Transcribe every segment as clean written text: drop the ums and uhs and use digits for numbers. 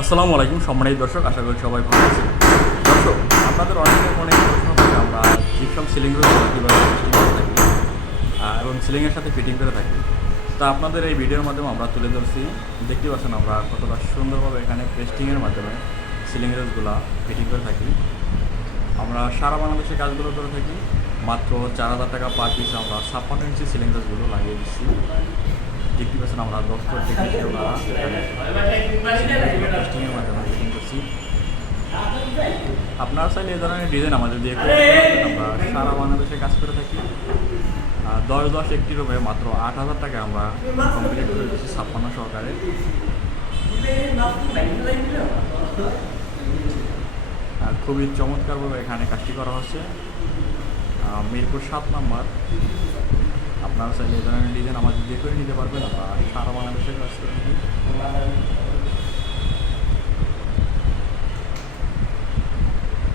আসসালামু আলাইকুম সম্মানিত দর্শক, আশা করি সবাই ভালো আছেন। দর্শক, আপনাদের অনেকের মনে প্রশ্ন থাকে আমরা জিপসাম সিলিং রোড কীভাবে টেস্টিং করে থাকি এবং সিলিংয়ের সাথে ফিটিং করে থাকি। তা আপনাদের এই ভিডিওর মাধ্যমে আমরা তুলে ধরছি। দেখতে পাচ্ছেন আমরা কতটা সুন্দরভাবে এখানে পেস্টিংয়ের মাধ্যমে সিলিং রোডগুলো ফিটিং করে থাকি। আমরা সারা বাংলাদেশে কাজগুলো করে থাকি। মাত্র 4,000 টাকা পার পিস আমরা 56 ইঞ্চি সিলিং রোডগুলো লাগিয়ে দিচ্ছি। দেখতে পাচ্ছেন আমরা 10 করে টেকনিশিয়ানরা টেস্টিংয়ের মাধ্যমে ফিটিং করছি। আপনারা চাইলে এই ধরনের ডিজাইন আমাদের দিয়ে আমরা সারা বাংলাদেশে কাজ করে থাকি। 10 একটি রুমে মাত্র 8,000 টাকা আমরা কমপ্লিট করে দিচ্ছি 56 সহকারে। খুবই চমৎকারভাবে এখানে কাজটি করা হচ্ছে। মিরপুর 7 নম্বর। আপনারা চাইলে এই ধরনের ডিজাইন আমাদের দিয়ে করে নিতে পারবেন। আমরা সারা বাংলাদেশে কাজ করে থাকি।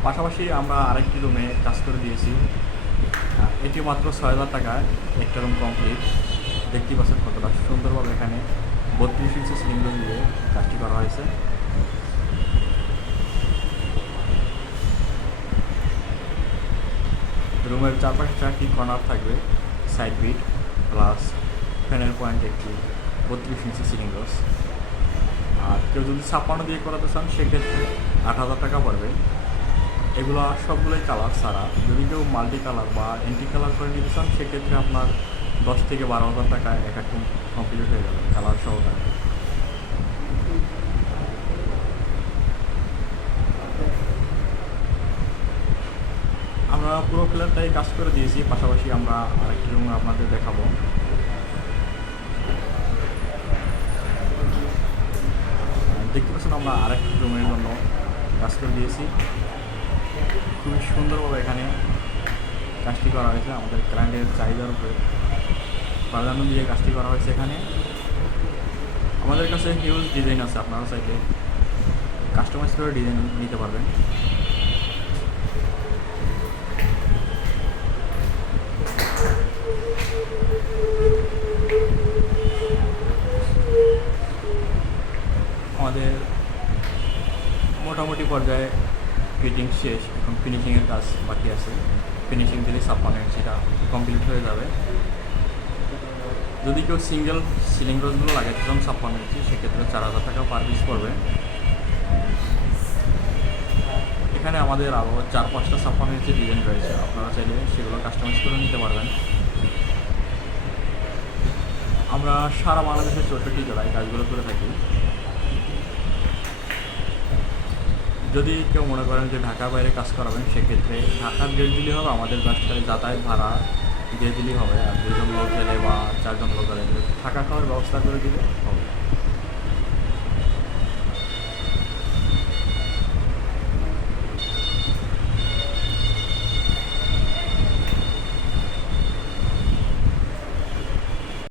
পাশাপাশি আমরা আরেকটি রুমে কাজ করে দিয়েছি। এটি মাত্র 6,000 টাকায় একটা রুম কমপ্লিট। দেখতে পাচ্ছেন কতটা সুন্দরভাবে এখানে 32 ইঞ্চি সিলিং দিয়ে কাজটি করা হয়েছে। রুমের চারপাশে 4টি কর্নার থাকবে, সাইড বিট প্লাস ফ্যানের পয়েন্ট একটি 32 ইঞ্চি সিলিং রোজ। আর কেউ যদি 56 দিয়ে করাতে চান সেক্ষেত্রে 8,000 টাকা পড়বে। এগুলো সবগুলোই কালার ছাড়া। যদি কেউ মাল্টি কালার বা এন্টি কালার করে নিতে চান সেক্ষেত্রে আপনার 10 থেকে 12,000 টাকায় এক এক কমপ্লিট হয়ে যাবে কালার সহকারে। আমরা পুরো ফ্ল্যাটটাই কাজ করে দিয়েছি। পাশাপাশি আমরা আরেকটি রুম আপনাদের দেখাবো। দেখতে পাচ্ছেন আমরা আরেকটি রুমের জন্য কাজ করে দিয়েছি। খুবই সুন্দরভাবে এখানে কাজটি করা হয়েছে। আমাদের ক্লায়েন্টের চাহিদার উপরে প্রাধান্য দিয়ে কাজটি করা হয়েছে। এখানে আমাদের কাছে হিউজ ডিজাইন আছে, আপনারা চাইলে কাস্টমাইজ করে ডিজাইন নিতে পারবেন। আমাদের মোটামুটি পর্যায়ে ফিটিং শেষ, এখন ফিনিশিংয়ের কাজ বাকি আছে। ফিনিশিং দিলে 56 ইঞ্চিটা কমপ্লিট হয়ে যাবে। যদি কেউ সিঙ্গেল সিলিং রোজগুলো লাগাতে চান 56 ইঞ্চি সেক্ষেত্রে 4,000 টাকা পার পিস পড়বে। এখানে আমাদের আরও 4-5টা 56 ইঞ্চি ডিজাইন রয়েছে, আপনারা চাইলে সেগুলো কাস্টমাইজ করে নিতে পারবেন। আমরা সারা বাংলাদেশের 64 জেলায় কাজগুলো করে থাকি। যদি কেউ মনে করেন যে ঢাকার বাইরে কাজ করাবেন সেক্ষেত্রে ঢাকার ডেট দিলেই হবে, আমাদের কাজটায় যাতায়াত ভাড়া দিয়ে দিলেই হবে। আর 2জন লোক গেলে বা 4জন লোক গেলে থাকা খাওয়ার ব্যবস্থা করে দিলে হবে।